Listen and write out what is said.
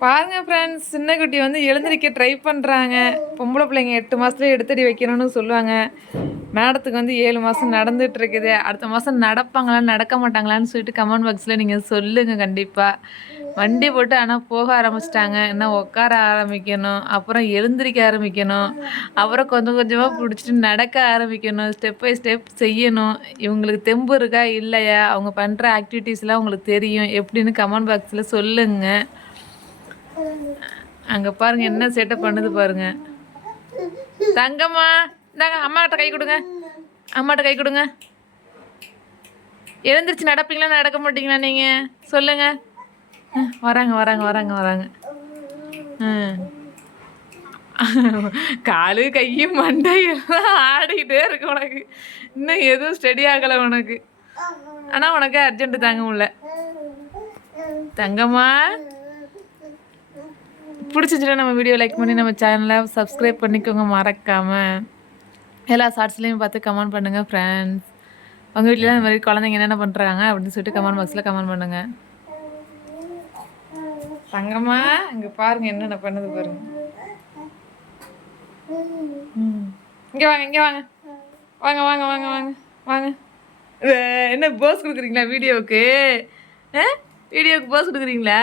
பாருங்க ஃப்ரெண்ட்ஸ் சின்ன குட்டி வந்து எழுந்திருக்க ட்ரை பண்ணுறாங்க பொம்பளை பிள்ளைங்க எட்டு மாதத்துல எடுத்தடி வைக்கணும்னு சொல்லுவாங்க. மேடத்துக்கு வந்து ஏழு மாதம் நடந்துட்டு இருக்குது. அடுத்த மாதம் நடப்பாங்களா நடக்க மாட்டாங்களான்னு சொல்லிட்டு கமெண்ட் பாக்ஸில் நீங்கள் சொல்லுங்கள் கண்டிப்பாக வண்டி போட்டு ஆனால் போக ஆரம்பிச்சிட்டாங்க. இன்னும் உட்கார ஆரம்பிக்கணும் அப்புறம் எழுந்திரிக்க ஆரம்பிக்கணும் அப்புறம் கொஞ்சம் கொஞ்சமாக பிடிச்சிட்டு நடக்க ஆரம்பிக்கணும் ஸ்டெப் பை ஸ்டெப் செய்யணும். இவங்களுக்கு தெம்பு இருக்கா இல்லையா? அவங்க பண்ணுற ஆக்டிவிட்டீஸ்லாம் உங்களுக்கு தெரியும். எப்படின்னு கமெண்ட் பாக்ஸில் சொல்லுங்கள் அங்கே பாருங்க என்ன சேட்டை பண்ணுது பாருங்க. தங்கம்மா இந்தாங்க அம்மாட்ட கை கொடுங்க. அம்மாட்ட கை கொடுங்க. எழுந்திரிச்சு நடப்பீங்களா நடக்க மாட்டீங்களா நீங்கள் சொல்லுங்க. வராங்க வராங்க வராங்க வராங்க. காலு கையும் மண்டையெல்லாம் ஆடிக்கிட்டே இருக்கு உனக்கு. இன்னும் எதுவும் ஸ்டடி ஆகலை உனக்கு. ஆனால் உனக்கு அர்ஜென்ட் தாங்க முடியல தங்கம்மா பிடிச்சிச்சுன்னா நம்ம வீடியோ லைக் பண்ணி நம்ம சேனலை சப்ஸ்கிரைப் பண்ணிக்கோங்க மறக்காமல் எல்லா ஷார்ட்ஸ்லேயும் பார்த்து கமெண்ட் பண்ணுங்கள் ஃப்ரெண்ட்ஸ் உங்கள் வீட்டில் இந்த மாதிரி குழந்தைங்க என்னென்ன பண்ணுறாங்க அப்படின்னு சொல்லிட்டு கமெண்ட் பாக்ஸில் கமெண்ட் பண்ணுங்கள் தங்கம்மா இங்கே பாருங்கள் என்னென்ன பண்ணுது பாருங்க. இங்கே வாங்க இங்கே வாங்க. வாங்க வாங்க வாங்க வாங்க வாங்க. என்ன போஸ் கொடுக்குறீங்களா வீடியோவுக்கு ஆ? வீடியோவுக்கு போஸ் கொடுக்குறீங்களா?